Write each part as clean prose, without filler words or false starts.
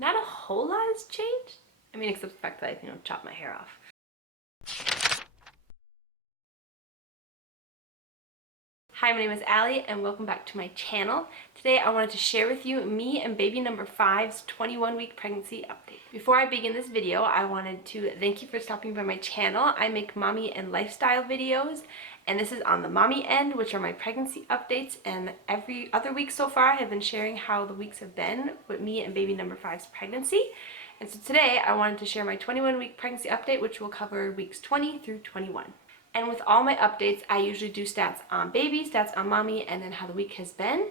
not a whole lot has changed. I mean, except the fact that I, chopped my hair off. Hi, my name is Allie and welcome back to my channel. Today I wanted to share with you me and baby number 5's 21-week pregnancy update. Before I begin this video, I wanted to thank you for stopping by my channel. I make mommy and lifestyle videos, and this is on the mommy end, which are my pregnancy updates, and every other week so far I have been sharing how the weeks have been with me and baby number 5's pregnancy. And so today I wanted to share my 21-week pregnancy update, which will cover weeks 20 through 21. And with all my updates, I usually do stats on baby, stats on mommy, and then how the week has been.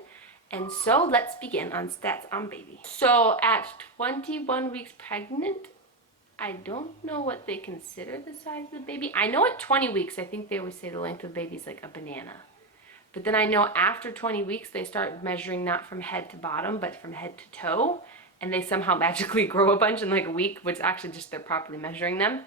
And so let's begin on stats on baby. So at 21 weeks pregnant, I don't know what they consider the size of the baby. I know at 20 weeks, I think they always say the length of the baby is like a banana. But then I know after 20 weeks, they start measuring not from head to bottom, but from head to toe. And they somehow magically grow a bunch in like a week, which actually just they're properly measuring them.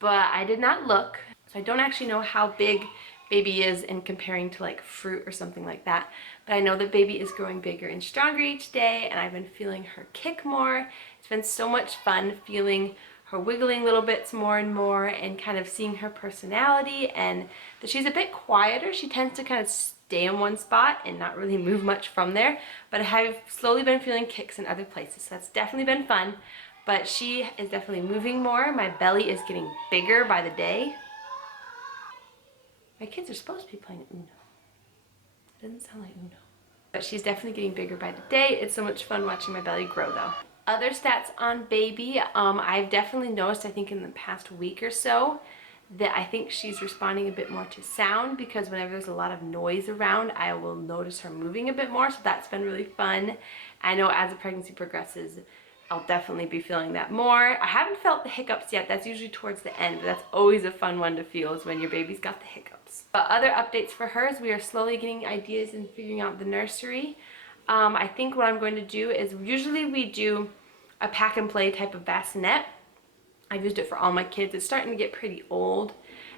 But I did not look. So I don't actually know how big baby is in comparing to like fruit or something like that. But I know that baby is growing bigger and stronger each day, and I've been feeling her kick more. It's been so much fun feeling her wiggling little bits more and more, and kind of seeing her personality, and that she's a bit quieter. She tends to kind of stay in one spot and not really move much from there. But I have slowly been feeling kicks in other places. So that's definitely been fun. But she is definitely moving more. My belly is getting bigger by the day. My kids are supposed to be playing Uno. It doesn't sound like Uno. But she's definitely getting bigger by the day. It's so much fun watching my belly grow though. Other stats on baby, I've definitely noticed, I think in the past week or so, that I think she's responding a bit more to sound, because whenever there's a lot of noise around, I will notice her moving a bit more, so that's been really fun. I know as the pregnancy progresses, I'll definitely be feeling that more. I haven't felt the hiccups yet. That's usually towards the end, but that's always a fun one to feel, is when your baby's got the hiccups. But other updates for her is we are slowly getting ideas and figuring out the nursery. I think what I'm going to do is, usually we do a pack and play type of bassinet. I've used it for all my kids. It's starting to get pretty old.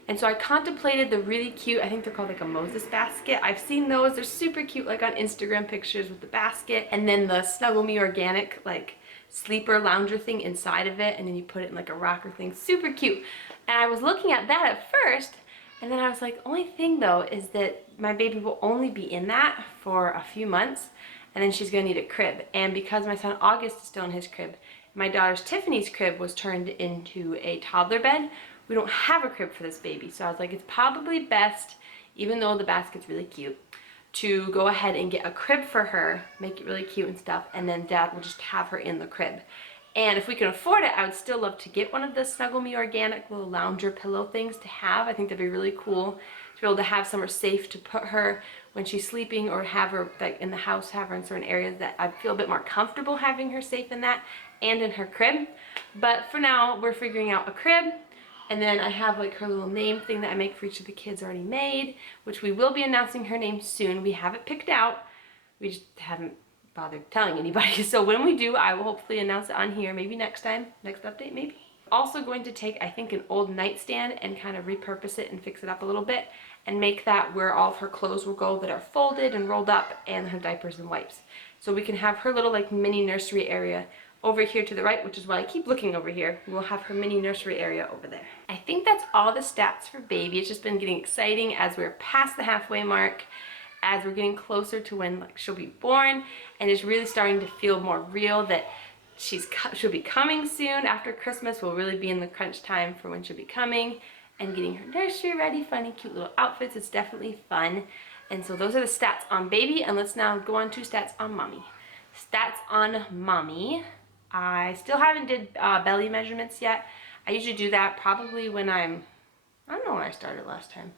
And so I contemplated the really cute, I think they're called like a Moses basket. I've seen those. They're super cute, like on Instagram pictures with the basket. And then the Snuggle Me Organic, like sleeper lounger thing inside of it, and then you put it in like a rocker thing. Super cute. And I was looking at that at first, and then I was like, only thing though is that my baby will only be in that for a few months, and then she's gonna need a crib. And because my son August is still in his crib, my daughter's Tiffany's crib was turned into a toddler bed, we don't have a crib for this baby. So I was like, it's probably best, even though the basket's really cute, to go ahead and get a crib for her, make it really cute and stuff, and then Dad will just have her in the crib. And if we can afford it, I would still love to get one of the Snuggle Me Organic little lounger pillow things to have. I think that'd be really cool to be able to have somewhere safe to put her when she's sleeping, or have her like in the house, have her in certain areas that I feel a bit more comfortable having her safe in that, and in her crib. But for now, we're figuring out a crib. And then I have like her little name thing that I make for each of the kids already made, which we will be announcing her name soon. We have it picked out. We just haven't bothered telling anybody. So when we do, I will hopefully announce it on here, maybe next time, next update maybe. Also going to take, I think, an old nightstand and kind of repurpose it and fix it up a little bit, and make that where all of her clothes will go that are folded and rolled up, and her diapers and wipes. So we can have her little like mini nursery area over here to the right, which is why I keep looking over here. We'll have her mini nursery area over there. I think that's all the stats for baby. It's just been getting exciting as we're past the halfway mark, as we're getting closer to when like she'll be born, and it's really starting to feel more real that she'll be coming soon. After Christmas, we'll really be in the crunch time for when she'll be coming, and getting her nursery ready, finding cute little outfits. It's definitely fun. And so those are the stats on baby, and let's now go on to stats on mommy. Stats on mommy. I still haven't did belly measurements yet. I usually do that probably when I don't know when I started last time.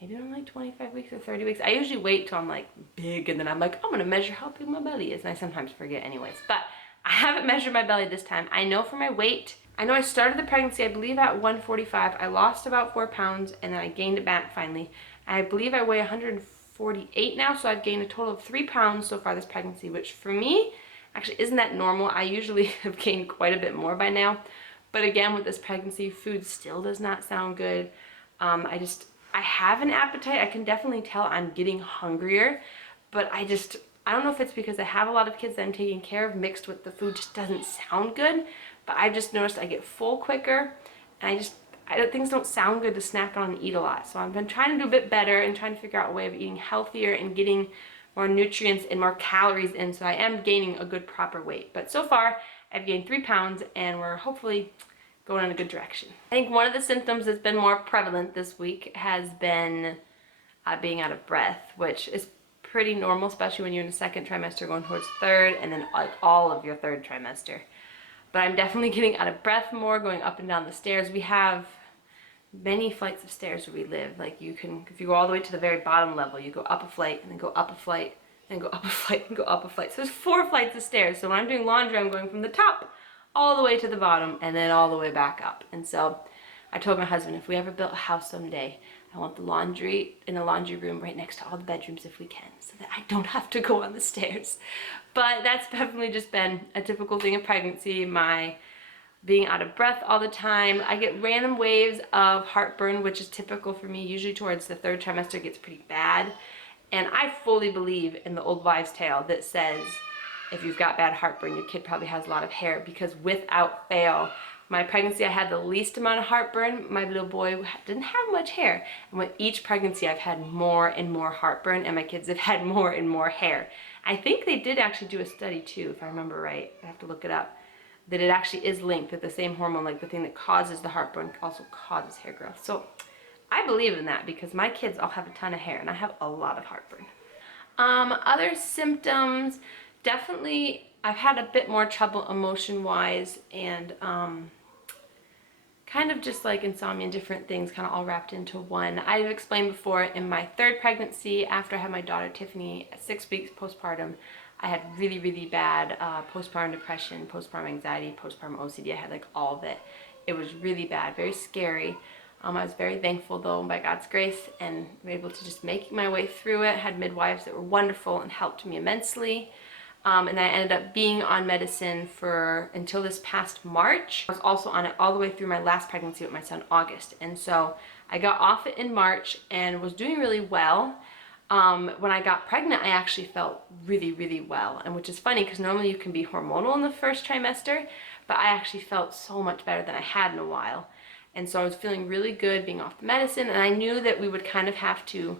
Maybe I'm like 25 weeks or 30 weeks. I usually wait till I'm like big, and then I'm like, I'm gonna measure how big my belly is. And I sometimes forget anyways. But I haven't measured my belly this time. I know for my weight, I know I started the pregnancy, I believe at 145. I lost about 4 pounds, and then I gained it back finally. I believe I weigh 148 now, so I've gained a total of 3 pounds so far this pregnancy, which for me, actually isn't that normal. I usually have gained quite a bit more by now. But again, with this pregnancy, food still does not sound good. I have an appetite. I can definitely tell I'm getting hungrier, but I I don't know if it's because I have a lot of kids that I'm taking care of mixed with the food just doesn't sound good, but I've just noticed I get full quicker, and things don't sound good to snack on and eat a lot. So I've been trying to do a bit better and trying to figure out a way of eating healthier and getting more nutrients and more calories in, so I am gaining a good proper weight. But so far, I've gained 3 pounds and we're hopefully going in a good direction. I think one of the symptoms that's been more prevalent this week has been being out of breath, which is pretty normal, especially when you're in the second trimester going towards third, and then like all of your third trimester. But I'm definitely getting out of breath more, going up and down the stairs. We have many flights of stairs where we live. Like you can, if you go all the way to the very bottom level, you go up a flight and then go up a flight and go up a flight and go up a flight. So there's 4 flights of stairs. So when I'm doing laundry, I'm going from the top all the way to the bottom and then all the way back up. And so I told my husband, if we ever built a house someday, I want the laundry in a laundry room right next to all the bedrooms if we can, so that I don't have to go on the stairs. But that's definitely just been a typical thing of pregnancy, my being out of breath all the time. I get random waves of heartburn, which is typical for me. Usually towards the third trimester it gets pretty bad. And I fully believe in the old wives' tale that says if you've got bad heartburn, your kid probably has a lot of hair, because without fail, my pregnancy I had the least amount of heartburn. My little boy didn't have much hair. And with each pregnancy I've had more and more heartburn, and my kids have had more and more hair. I think they did actually do a study too, if I remember right. I have to look it up. That it actually is linked with the same hormone, like the thing that causes the heartburn also causes hair growth. So I believe in that because my kids all have a ton of hair and I have a lot of heartburn. Other symptoms, definitely I've had a bit more trouble emotion-wise, and kind of just like insomnia and different things kind of all wrapped into one. I've explained before, in my third pregnancy, after I had my daughter Tiffany at 6 weeks postpartum, I had really, really bad postpartum depression, postpartum anxiety, postpartum OCD. I had like all of it. It was really bad, very scary. I was very thankful though, by God's grace, and was able to just make my way through it. Had midwives that were wonderful and helped me immensely. And I ended up being on medicine for until this past March. I was also on it all the way through my last pregnancy with my son, August. And so I got off it in March and was doing really well. When I got pregnant, I actually felt really, really well. And which is funny because normally you can be hormonal in the first trimester, but I actually felt so much better than I had in a while. And so I was feeling really good being off the medicine, and I knew that we would kind of have to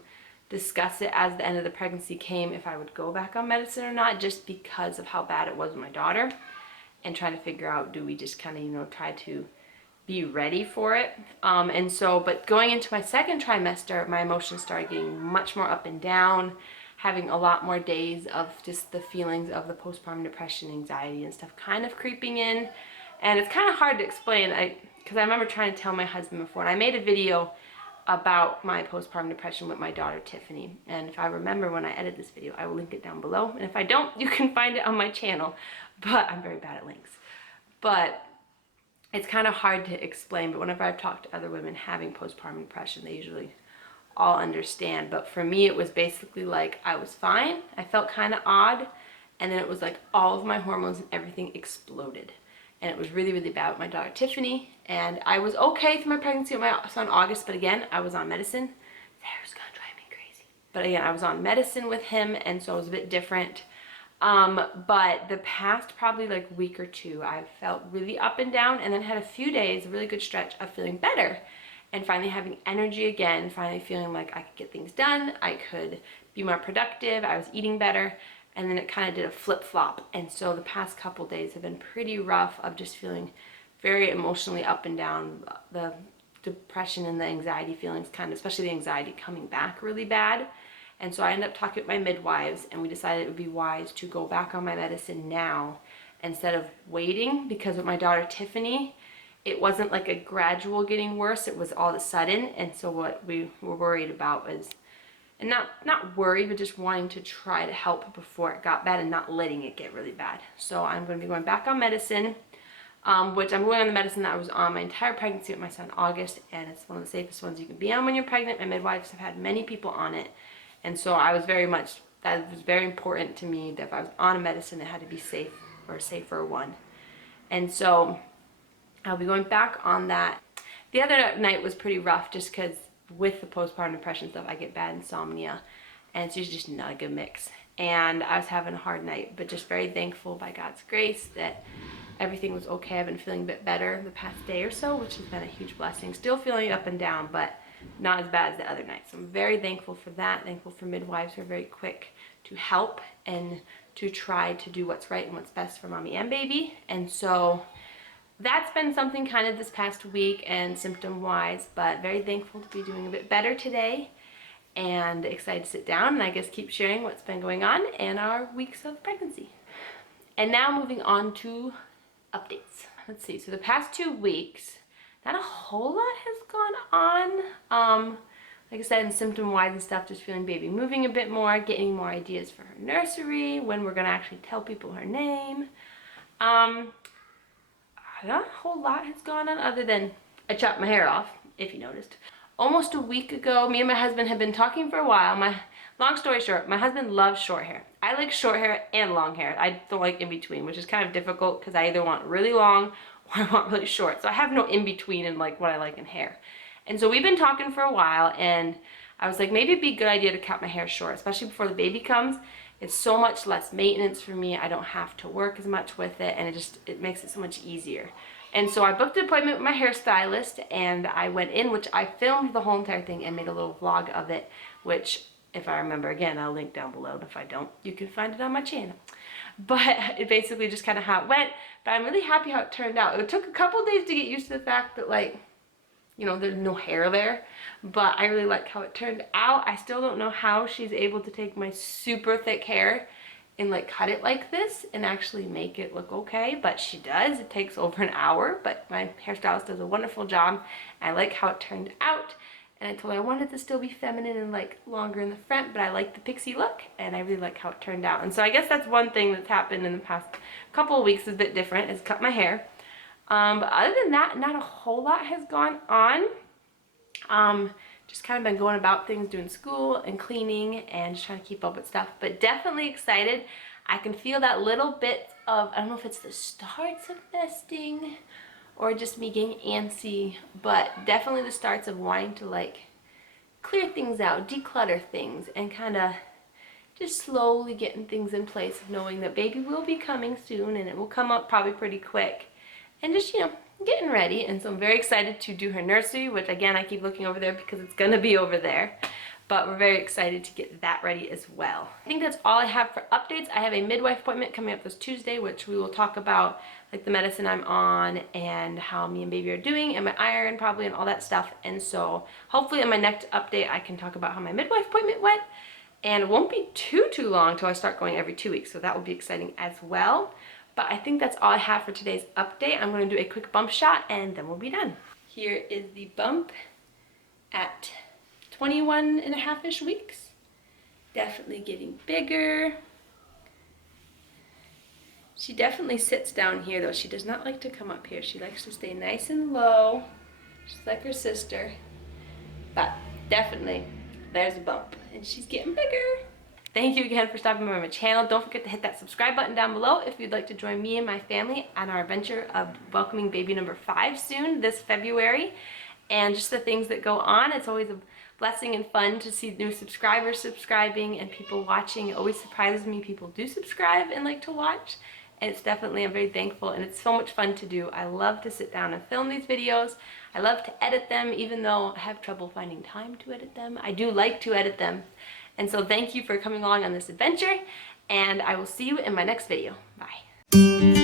discuss it as the end of the pregnancy came, if I would go back on medicine or not, just because of how bad it was with my daughter, and trying to figure out, do we just kind of, you know, try to be ready for it. But going into my second trimester, my emotions started getting much more up and down, having a lot more days of just the feelings of the postpartum depression, anxiety and stuff kind of creeping in. And it's kind of hard to explain, because I remember trying to tell my husband before, and I made a video about my postpartum depression with my daughter Tiffany, and if I remember when I edit this video, I will link it down below, and if I don't, you can find it on my channel, but I'm very bad at links. But it's kind of hard to explain, but whenever I've talked to other women having postpartum depression, they usually all understand. But for me, it was basically like I was fine, I felt kind of odd, and then it was like all of my hormones and everything exploded. And it was really, really bad with my daughter Tiffany. And I was okay through my pregnancy with my son August, but again, I was on medicine. That was gonna drive me crazy. But again, I was on medicine with him, and so it was a bit different. But the past probably like week or two, I felt really up and down, and then had a few days, a really good stretch of feeling better and finally having energy again, finally feeling like I could get things done, I could be more productive, I was eating better. And then it kind of did a flip-flop. And so the past couple days have been pretty rough, of just feeling very emotionally up and down. The depression and the anxiety feelings, kind of, especially the anxiety coming back really bad. And so I ended up talking with my midwives, and we decided it would be wise to go back on my medicine now instead of waiting, because with my daughter Tiffany, it wasn't like a gradual getting worse, it was all of a sudden. And so what we were worried about was, and not worried, but just wanting to try to help before it got bad and not letting it get really bad. So I'm going to be going back on medicine, which I'm going on the medicine that I was on my entire pregnancy with my son August, and it's one of the safest ones you can be on when you're pregnant. My midwives have had many people on it, and so I was very much, that was very important to me, that if I was on a medicine, it had to be safe, or a safer one. And so I'll be going back on that. The other night was pretty rough, just because with the postpartum depression stuff, I get bad insomnia, and it's usually just not a good mix. and I was having a hard night, but just very thankful by God's grace that everything was okay. I've been feeling a bit better the past day or so, which has been a huge blessing. Still feeling up and down, but not as bad as the other night. So I'm very thankful for that. Thankful for midwives who are very quick to help and to try to do what's right and what's best for mommy and baby. And so that's been something kind of this past week and symptom wise, but very thankful to be doing a bit better today and excited to sit down and I guess keep sharing what's been going on in our weeks of pregnancy. And now moving on to updates. Let's see, so the past 2 weeks, not a whole lot has gone on. Like I said, in symptom wise and stuff, just feeling baby moving a bit more, getting more ideas for her nursery, when we're gonna actually tell people her name. Not a whole lot has gone on other than I chopped my hair off, if you noticed. Almost a week ago, me and my husband had been talking for a while. Long story short, my husband loves short hair. I like short hair and long hair. I don't like in between, which is kind of difficult because I either want really long or I want really short. So I have no in between in like what I like in hair. And so we've been talking for a while and I was like, maybe it'd be a good idea to cut my hair short, especially before the baby comes. It's so much less maintenance for me. I don't have to work as much with it and it makes it so much easier. And so I booked an appointment with my hairstylist and I went in, which I filmed the whole entire thing and made a little vlog of it, which if I remember, again, I'll link down below. If I don't, you can find it on my channel. But it basically just kind of how it went. But I'm really happy how it turned out. It took a couple days to get used to the fact that, like, you know, there's no hair there. But I really like how it turned out. I still don't know how she's able to take my super thick hair and like cut it like this and actually make it look okay, but she does. It takes over an hour, but my hairstylist does a wonderful job. I like how it turned out, and I told her I wanted to still be feminine and like longer in the front, but I like the pixie look and I really like how it turned out. And so I guess that's one thing that's happened in the past couple of weeks is a bit different, is cut my hair. But other than that, not a whole lot has gone on. Just kind of been going about things, doing school and cleaning and just trying to keep up with stuff, but definitely excited. I can feel that little bit of, I don't know if it's the starts of nesting or just me getting antsy, but definitely the starts of wanting to like clear things out, declutter things, and kind of just slowly getting things in place, knowing that baby will be coming soon and it will come up probably pretty quick, and just, you know, getting ready. And so I'm very excited to do her nursery, which again I keep looking over there because it's gonna be over there, but we're very excited to get that ready as well. I think that's all I have for updates. I have a midwife appointment coming up this Tuesday, which we will talk about like the medicine I'm on and how me and baby are doing and my iron probably and all that stuff. And so hopefully in my next update I can talk about how my midwife appointment went, and it won't be too long till I start going every 2 weeks, so that will be exciting as well. But I think that's all I have for today's update. I'm going to do a quick bump shot and then we'll be done. Here is the bump at 21.5-ish weeks. Definitely getting bigger. She definitely sits down here though. She does not like to come up here. She likes to stay nice and low, just like her sister. But definitely, there's a bump and she's getting bigger. Thank you again for stopping by my channel. Don't forget to hit that subscribe button down below if you'd like to join me and my family on our adventure of welcoming baby number 5 soon this February. And just the things that go on, it's always a blessing and fun to see new subscribers subscribing and people watching. It always surprises me people do subscribe and like to watch. And it's definitely, I'm very thankful, and it's so much fun to do. I love to sit down and film these videos. I love to edit them, even though I have trouble finding time to edit them. I do like to edit them. And so thank you for coming along on this adventure, and I will see you in my next video. Bye.